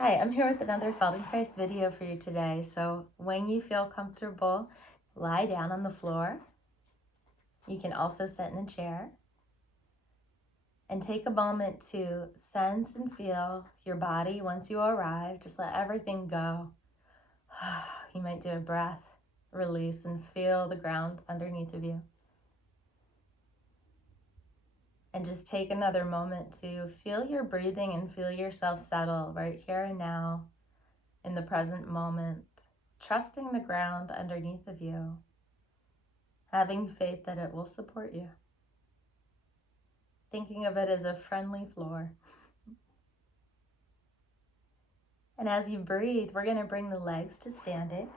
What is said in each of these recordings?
Hi, I'm here with another Feldenkrais video for you today. So when you feel comfortable, lie down on the floor. You can also sit in a chair and take a moment to sense and feel your body once you arrive. Just let everything go. You might do a breath release and feel the ground underneath of you. And just take another moment to feel your breathing and feel yourself settle right here and now in the present moment, trusting the ground underneath of you, having faith that it will support you, thinking of it as a friendly floor. And as you breathe, we're going to bring the legs to standing.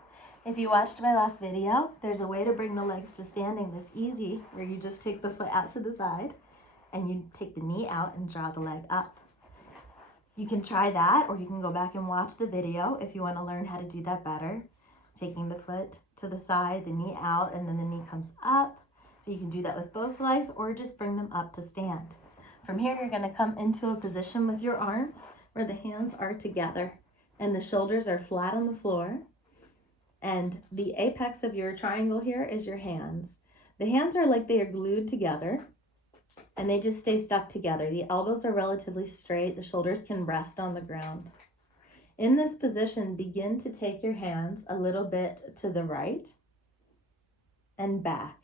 If you watched my last video, there's a way to bring the legs to standing that's easy, where you just take the foot out to the side and you take the knee out and draw the leg up. You can try that, or you can go back and watch the video if you want to learn how to do that better. Taking the foot to the side, the knee out, and then the knee comes up. So you can do that with both legs or just bring them up to stand. From here, you're going to come into a position with your arms where the hands are together and the shoulders are flat on the floor. And the apex of your triangle here is your hands. The hands are like they are glued together and they just stay stuck together. The elbows are relatively straight. The shoulders can rest on the ground. In this position, begin to take your hands a little bit to the right and back.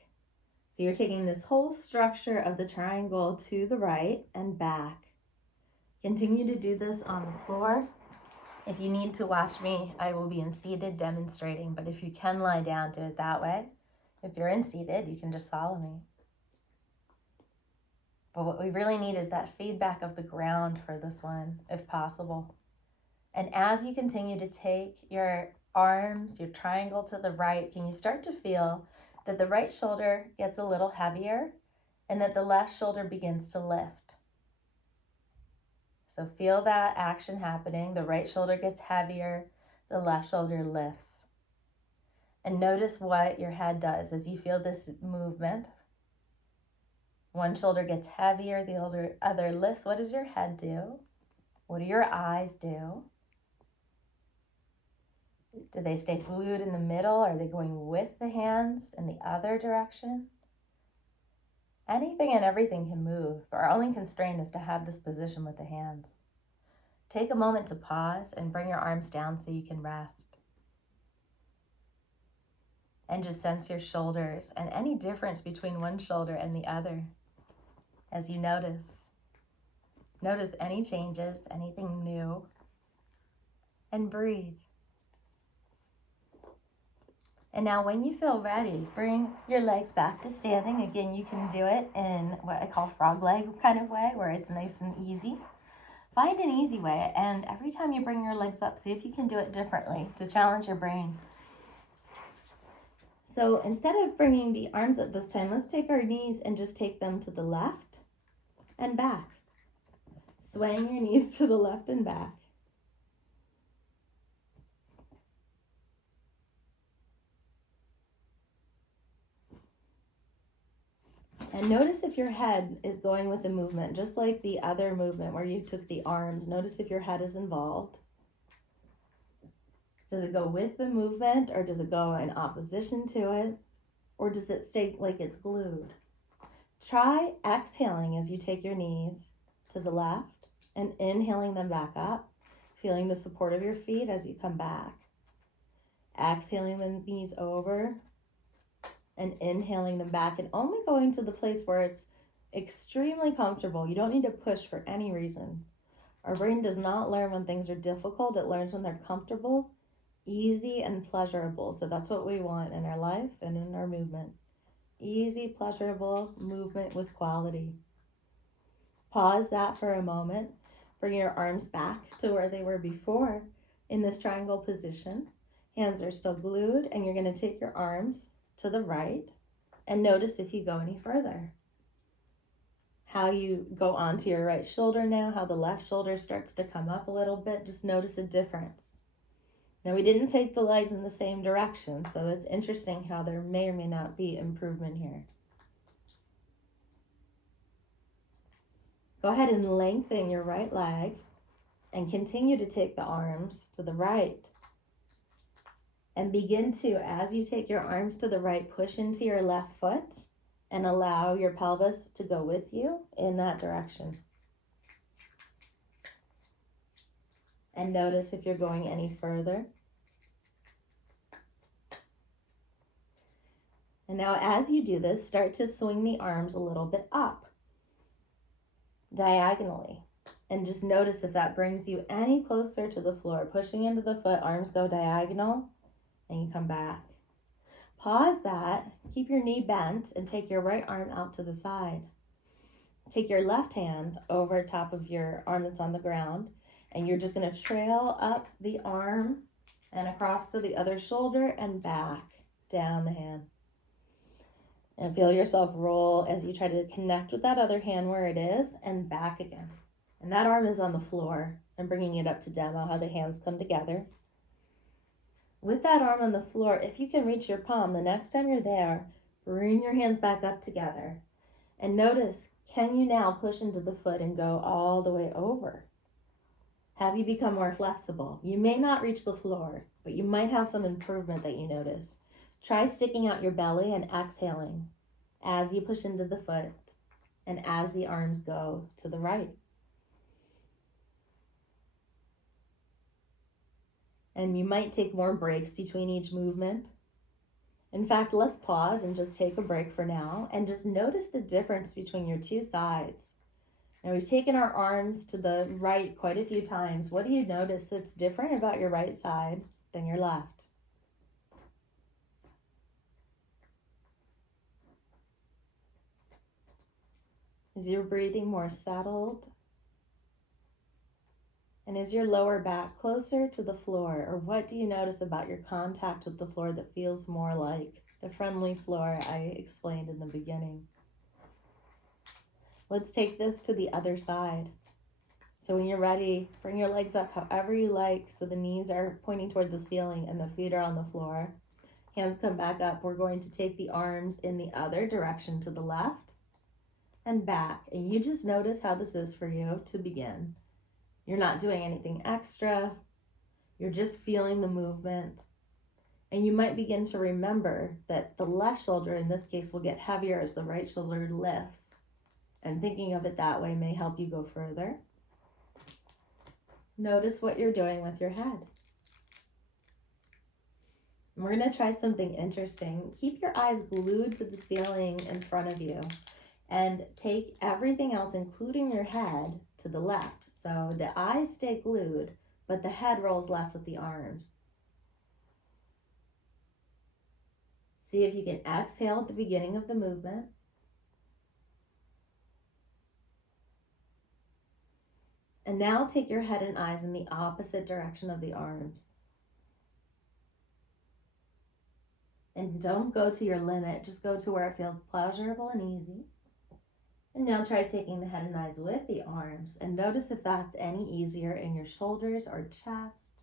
So you're taking this whole structure of the triangle to the right and back. Continue to do this on the floor. If you need to watch me, I will be in seated demonstrating, but if you can lie down, do it that way. If you're in seated, you can just follow me. But what we really need is that feedback of the ground for this one, if possible. And as you continue to take your arms, your triangle to the right, can you start to feel that the right shoulder gets a little heavier and that the left shoulder begins to lift? So feel that action happening. The right shoulder gets heavier, the left shoulder lifts. And notice what your head does as you feel this movement. One shoulder gets heavier, the other lifts. What does your head do? What do your eyes do? Do they stay glued in the middle? Are they going with the hands in the other direction? Anything and everything can move. Our only constraint is to have this position with the hands. Take a moment to pause and bring your arms down so you can rest. And just sense your shoulders and any difference between one shoulder and the other as you notice. Notice any changes, anything new, and breathe. And now when you feel ready, bring your legs back to standing. Again, you can do it in what I call frog leg kind of way, where it's nice and easy. Find an easy way, and every time you bring your legs up, see if you can do it differently to challenge your brain. So instead of bringing the arms up this time, let's take our knees and just take them to the left and back. Swaying your knees to the left and back. And notice if your head is going with the movement, just like the other movement where you took the arms. Notice if your head is involved. Does it go with the movement, or does it go in opposition to it? Or does it stay like it's glued? Try exhaling as you take your knees to the left and inhaling them back up, feeling the support of your feet as you come back. Exhaling the knees over and inhaling them back, and only going to the place where it's extremely comfortable. You don't need to push for any reason. Our brain does not learn when things are difficult. It learns when they're comfortable, easy, and pleasurable. So that's what we want in our life and in our movement. Easy, pleasurable movement with quality. Pause that for a moment. Bring your arms back to where they were before in this triangle position. Hands are still glued, and you're going to take your arms to the right and notice if you go any further. How you go onto your right shoulder now, how the left shoulder starts to come up a little bit. Just notice a difference. Now, we didn't take the legs in the same direction, so it's interesting how there may or may not be improvement here. Go ahead and lengthen your right leg And continue to take the arms to the right. And begin to, as you take your arms to the right, push into your left foot and allow your pelvis to go with you in that direction. And notice if you're going any further. And now as you do this, start to swing the arms a little bit up, diagonally. And just notice if that brings you any closer to the floor. Pushing into the foot, arms go diagonal, and you come back. Pause that, keep your knee bent, and take your right arm out to the side. Take your left hand over top of your arm that's on the ground, and you're just gonna trail up the arm and across to the other shoulder and back, down the hand. And feel yourself roll as you try to connect with that other hand where it is and back again. And that arm is on the floor. I'm bringing it up to demo how the hands come together. With that arm on the floor, if you can reach your palm, the next time you're there, bring your hands back up together. And notice, can you now push into the foot and go all the way over? Have you become more flexible? You may not reach the floor, but you might have some improvement that you notice. Try sticking out your belly and exhaling as you push into the foot and as the arms go to the right. And you might take more breaks between each movement. In fact, let's pause and just take a break for now and just notice the difference between your two sides. Now we've taken our arms to the right quite a few times. What do you notice that's different about your right side than your left? Is your breathing more settled? And is your lower back closer to the floor? Or what do you notice about your contact with the floor that feels more like the friendly floor I explained in the beginning? Let's take this to the other side. So when you're ready, bring your legs up however you like so the knees are pointing toward the ceiling and the feet are on the floor. Hands come back up. We're going to take the arms in the other direction to the left and back. And you just notice how this is for you to begin. You're not doing anything extra. You're just feeling the movement. And you might begin to remember that the left shoulder, in this case, will get heavier as the right shoulder lifts. And thinking of it that way may help you go further. Notice what you're doing with your head. And we're going to try something interesting. Keep your eyes glued to the ceiling in front of you. And take everything else, including your head, to the left. So the eyes stay glued, but the head rolls left with the arms. See if you can exhale at the beginning of the movement. And now take your head and eyes in the opposite direction of the arms. And don't go to your limit, just go to where it feels pleasurable and easy. And now try taking the head and eyes with the arms and notice if that's any easier in your shoulders or chest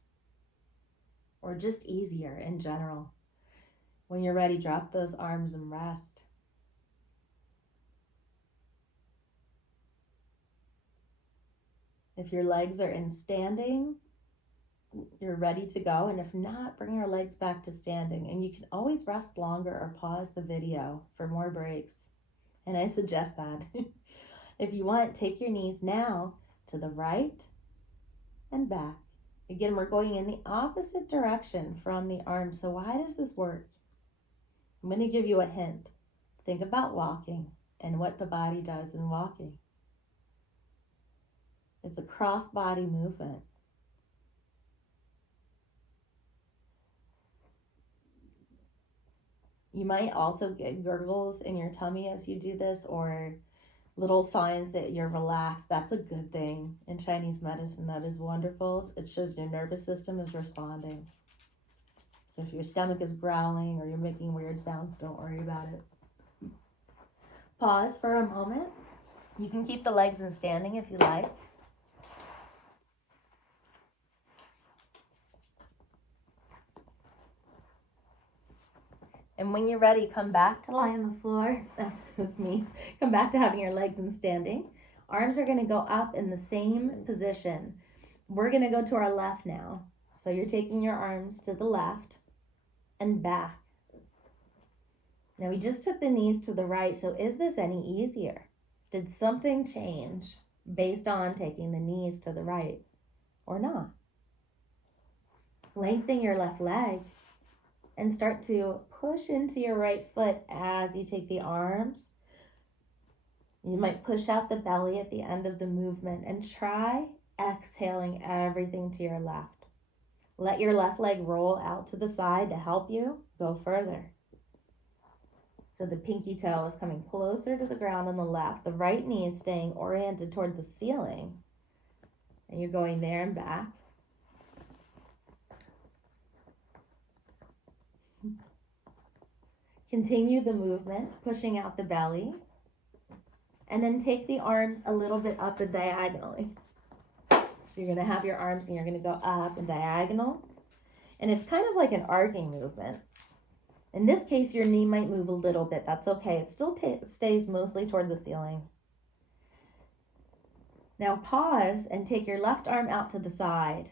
or just easier in general. When you're ready, drop those arms and rest. If your legs are in standing, you're ready to go. And if not, bring your legs back to standing. And you can always rest longer or pause the video for more breaks. And I suggest that. If you want, take your knees now to the right and back. Again, we're going in the opposite direction from the arms. So why does this work? I'm going to give you a hint. Think about walking and what the body does in walking. It's a cross-body movement. You might also get gurgles in your tummy as you do this, or little signs that you're relaxed. That's a good thing in Chinese medicine. That is wonderful. It shows your nervous system is responding. So if your stomach is growling or you're making weird sounds, don't worry about it. Pause for a moment. You can keep the legs in standing if you like. And when you're ready, come back to lie on the floor. That's me. Come back to having your legs in standing. Arms are going to go up in the same position. We're gonna go to our left now. So you're taking your arms to the left and back. Now we just took the knees to the right, so is this any easier? Did something change based on taking the knees to the right or not? Lengthen your left leg and start to push into your right foot as you take the arms. You might push out the belly at the end of the movement and try exhaling everything to your left. Let your left leg roll out to the side to help you go further. So the pinky toe is coming closer to the ground on the left. The right knee is staying oriented toward the ceiling. And you're going there and back. Continue the movement, pushing out the belly. And then take the arms a little bit up and diagonally. So you're going to have your arms and you're going to go up and diagonal. And it's kind of like an arcing movement. In this case, your knee might move a little bit. That's okay. It still stays mostly toward the ceiling. Now pause and take your left arm out to the side.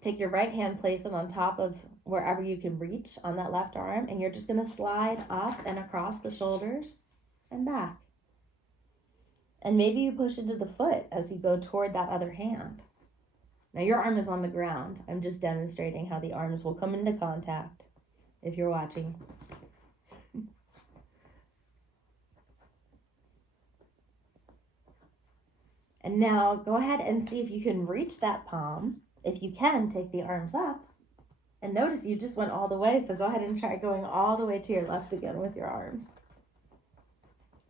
Take your right hand, place it on top of wherever you can reach on that left arm, and you're just going to slide up and across the shoulders and back. And maybe you push into the foot as you go toward that other hand. Now your arm is on the ground. I'm just demonstrating how the arms will come into contact if you're watching. And now go ahead and see if you can reach that palm. If you can, take the arms up. And notice you just went all the way, so go ahead and try going all the way to your left again with your arms.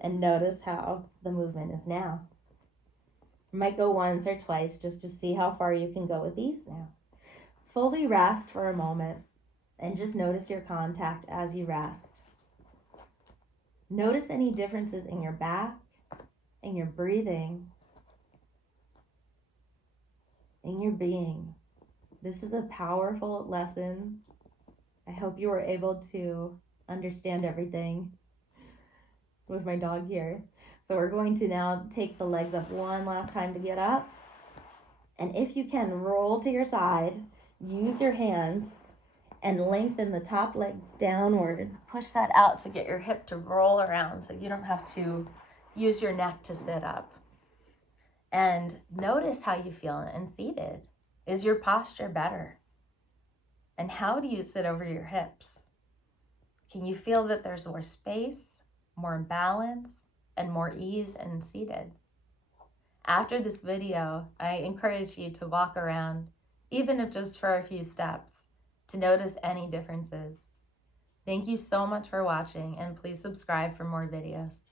And notice how the movement is now. You might go once or twice just to see how far you can go with these now. Fully rest for a moment and just notice your contact as you rest. Notice any differences in your back, in your breathing, in your being. This is a powerful lesson. I hope you were able to understand everything with my dog here. So we're going to now take the legs up one last time to get up. And if you can, roll to your side, use your hands, and lengthen the top leg downward. Push that out to get your hip to roll around so you don't have to use your neck to sit up. And notice how you feel and seated. Is your posture better? And how do you sit over your hips? Can you feel that there's more space, more balance, and more ease and seated? After this video, I encourage you to walk around, even if just for a few steps, to notice any differences. Thank you so much for watching, and please subscribe for more videos.